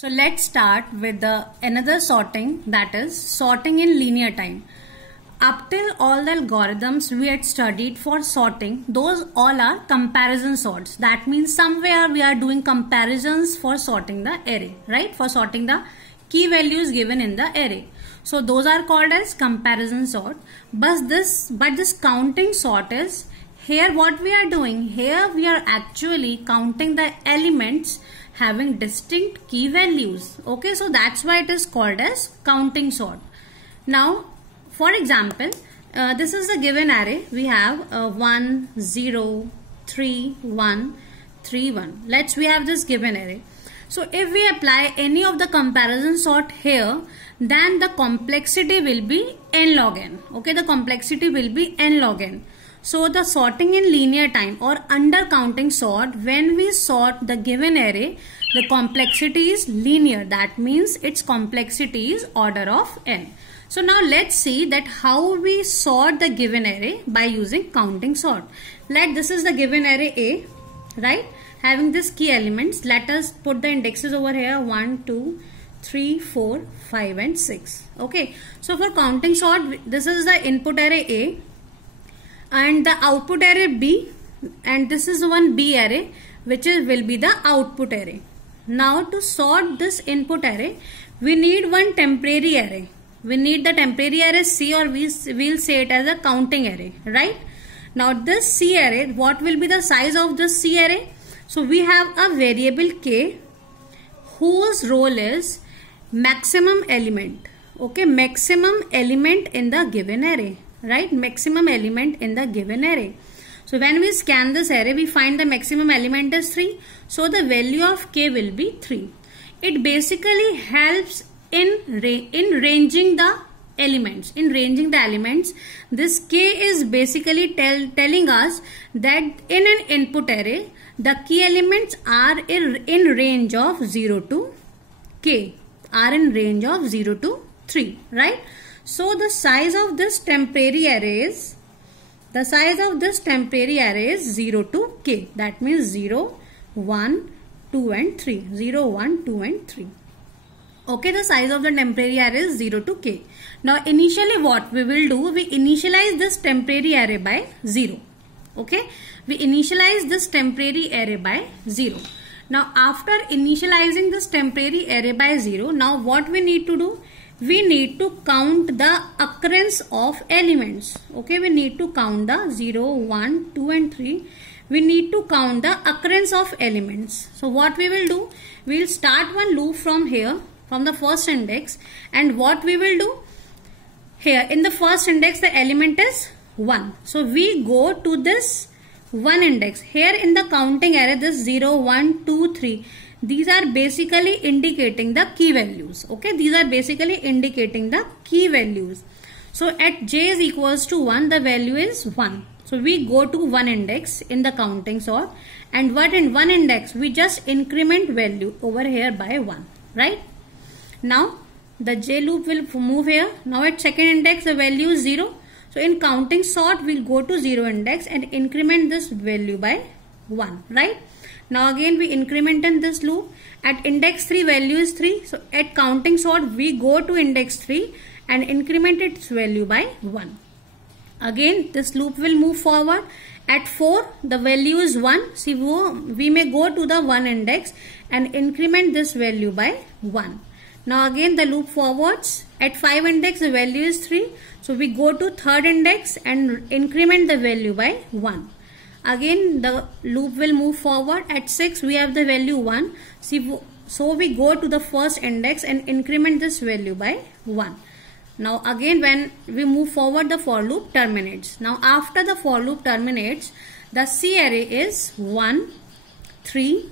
So let's start with the another sorting, that is sorting in linear time. Up till all the algorithms we had studied for sorting, those all are comparison sorts. That means somewhere we are doing comparisons for sorting the array, right? For sorting the key values given in the array. So those are called as comparison sort. But this counting sort is, here what we are doing, here we are actually counting the elements having distinct key values. Okay, so that's why it is called as counting sort. Now, for example, this is a given array. We have 1, 0, 3, 1, 3, 1. We have this given array. So if we apply any of the comparison sort here, then the complexity will be n log n. Okay, the complexity will be n log n. So the sorting in linear time or under counting sort, when we sort the given array, the complexity is linear. That means its complexity is order of n. So now let's see that how we sort the given array by using counting sort. This is the given array A, right? Having this key elements, let us put the indexes over here 1, 2, 3, 4, 5 and 6. Okay. So for counting sort, this is the input array A and the output array B, and this is one B array which will be the output array. Now to sort this input array, we need one temporary array. We need the temporary array C, or we'll say it as a counting array, right? Now this C array, what will be the size of this C array? So we have a variable K whose role is maximum element. Okay, maximum element in the given array, right? Maximum element in the given array. So when we scan this array, we find the maximum element is 3. So the value of K will be 3. It basically helps in ranging the elements. In ranging the elements, this K is basically telling us that in an input array, the key elements are in range of 0 to K, are in range of 0 to 3, right? So the size of this temporary array is, 0 to K. That means 0, 1, 2 and 3. 0, 1, 2 and 3. Okay, the size of the temporary array is 0 to K. Now initially what we will do, we initialize this temporary array by 0. Okay, we initialize this temporary array by 0. Now after initializing this temporary array by 0, now what we need to do? We need to count the occurrence of elements. Okay, we need to count the 0, 1, 2 and 3. We need to count the occurrence of elements. So what we will do? We will start one loop from here, from the first index, and what we will do? Here in the first index the element is 1. So we go to this 1 index. Here in the counting array, this 0, 1, 2, 3. These are basically indicating the key values. Okay, these are basically indicating the key values. So at j is equals to 1, the value is 1. So we go to 1 index in the counting sort, and what in 1 index, we just increment value over here by 1, right? Now the j loop will move here. Now at second index the value is 0. So in counting sort, we'll go to 0 index and increment this value by 1, right? Now again we increment in this loop. At index 3 value is 3. So at counting sort, we go to index 3 and increment its value by 1. Again this loop will move forward. At 4 the value is 1. See, we may go to the 1 index and increment this value by 1. Now again the loop forwards. At 5 index the value is 3. So we go to third index and increment the value by 1. Again the loop will move forward. At 6 we have the value 1. See, so we go to the first index and increment this value by 1. Now again when we move forward, the for loop terminates. Now after the for loop terminates, the C array is 1, 3,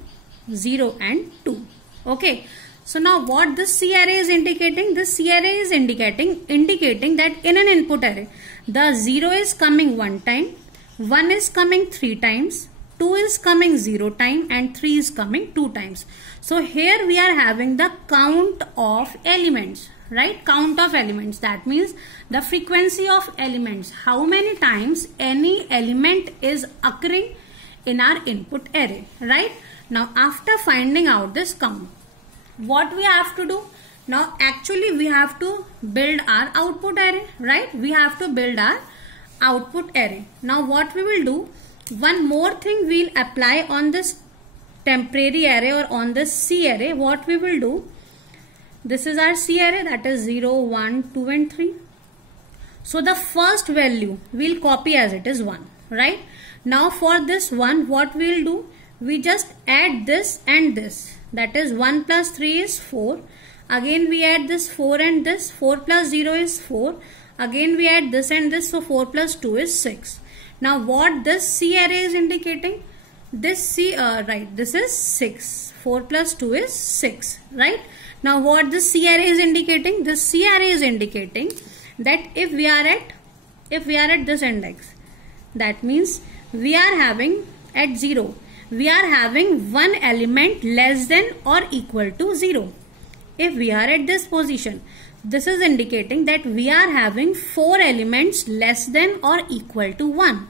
0 and 2. Okay. So now what this C array is indicating? This C array is indicating that in an input array, the 0 is coming 1 time, 1 is coming 3 times, 2 is coming 0 time and 3 is coming 2 times. So here we are having the count of elements, right? Count of elements. That means the frequency of elements. How many times any element is occurring in our input array, right? Now after finding out this count, what we have to do? Now actually we have to build our output array, right? We have to build our output array. Now what we will do, one more thing we'll apply on this temporary array or on this C array. What we will do, this is our C array, that is 0, 1, 2 and 3. So the first value we'll copy as it is 1, right? Now for this one, what we'll do, we just add this and this, that is 1 plus 3 is 4. Again we add this 4 and this, 4 plus 0 is 4. Again we add this and this, so 4 plus 2 is 6. Now what this C array is indicating? This this is 6. 4 plus 2 is 6, right? Now what this C array is indicating? This C array is indicating that if we are at this index, that means we are having at 0, we are having one element less than or equal to 0. If we are at this position, this is indicating that we are having 4 elements less than or equal to 1.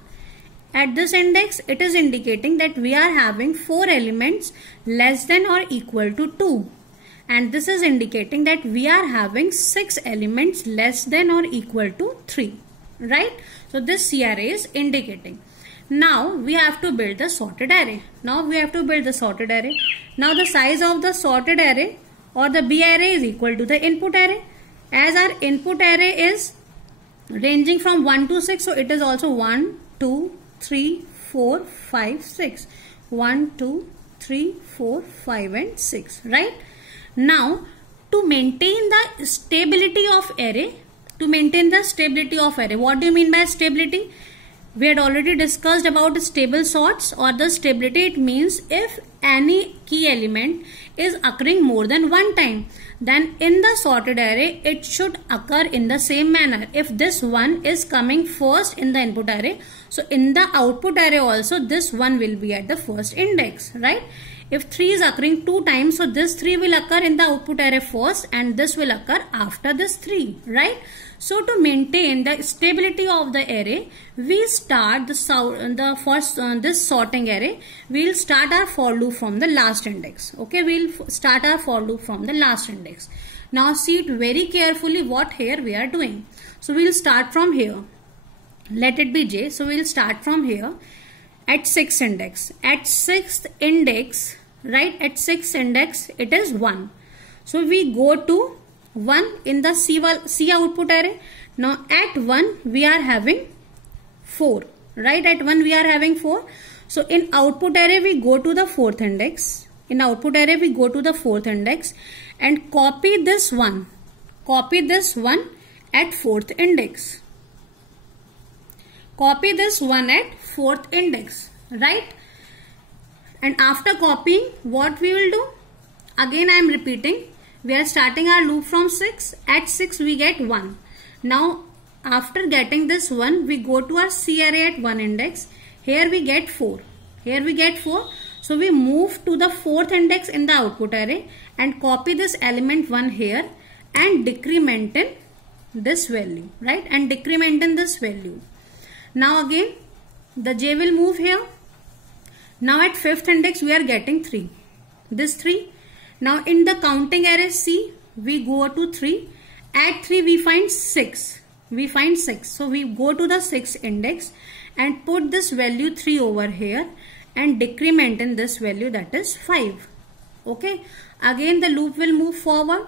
At this index, it is indicating that we are having 4 elements less than or equal to 2. And this is indicating that we are having 6 elements less than or equal to 3. Right? So this C array is indicating. Now we have to build the sorted array. Now the size of the sorted array or the B array is equal to the input array. As our input array is ranging from 1 to 6, so it is also 1, 2, 3, 4, 5, 6. 1, 2, 3, 4, 5 and 6, right? Now to maintain the stability of array, what do you mean by stability? We had already discussed about stable sorts or the stability. It means if any key element is occurring more than one time, then in the sorted array it should occur in the same manner. If this one is coming first in the input array, so in the output array also this one will be at the first index, right? If 3 is occurring 2 times, so this 3 will occur in the output array first and this will occur after this 3, right? So to maintain the stability of the array, we start this sorting array. We'll start our for loop from the last index. Okay, we'll start our for loop from the last index. Now see it very carefully what here we are doing. So we'll start from here. Let it be j. So we'll start from here at 6th index. At 6th index, right? At 6th index it is 1. So we go to 1 in the C output array. Now at 1 we are having 4, right? At 1 we are having 4. So in output array we go to the 4th index. In output array we go to the 4th index and copy this one. Copy this one at 4th index. Copy this one at 4th index, right? And after copying, what we will do? Again I am repeating. We are starting our loop from 6. At 6 we get 1. Now after getting this 1, we go to our C array at 1 index. Here we get 4. Here we get 4. So we move to the 4th index in the output array and copy this element 1 here and decrement in this value, right? And decrement in this value. Now again the j will move here. Now at 5th index we are getting 3. This 3. Now in the counting array C we go to 3. At 3 we find 6. So we go to the 6th index and put this value 3 over here and decrement in this value, that is 5. Okay. Again the loop will move forward.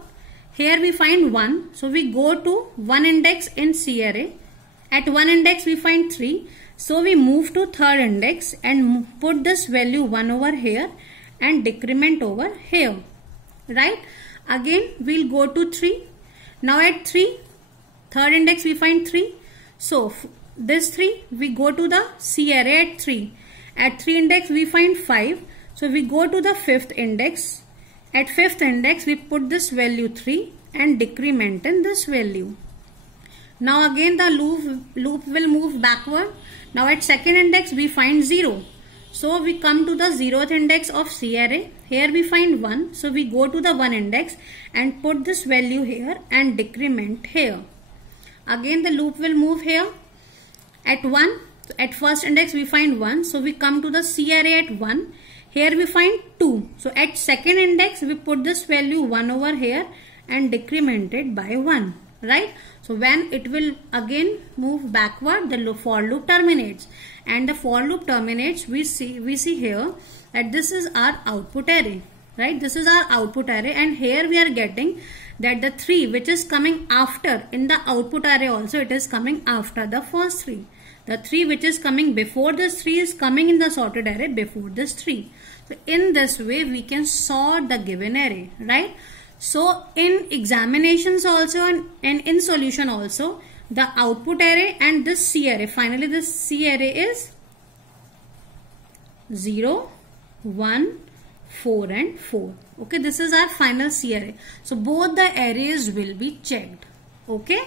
Here we find 1. So we go to 1 index in C array. At 1 index we find 3. So we move to 3rd index and put this value 1 over here and decrement over here, right? Again we'll go to 3. Now at 3rd index we find 3. So this 3 we go to the C array at 3. At 3 index we find 5. So we go to the 5th index. At 5th index we put this value 3 and decrement in this value. Now again the loop will move backward. Now at 2nd index we find 0. So we come to the 0th index of C array. Here we find 1. So we go to the 1 index and put this value here and decrement here. Again the loop will move here. At 1, at 1st index we find 1. So we come to the C array at 1. Here we find 2. So at second index, we put this value 1 over here and decrement it by 1. Right? So when it will again move backward, the for loop terminates. And the for loop terminates, we see here that this is our output array. Right? This is our output array, and here we are getting that the 3 which is coming after in the output array also, it is coming after the first 3. The 3 which is coming before this 3 is coming in the sorted array before this 3. So in this way we can sort the given array, right? So in examinations also and in solution also, the output array and this C array, finally this C array is 0, 1, 4 and 4. Okay, this is our final C array. So both the arrays will be checked. Okay.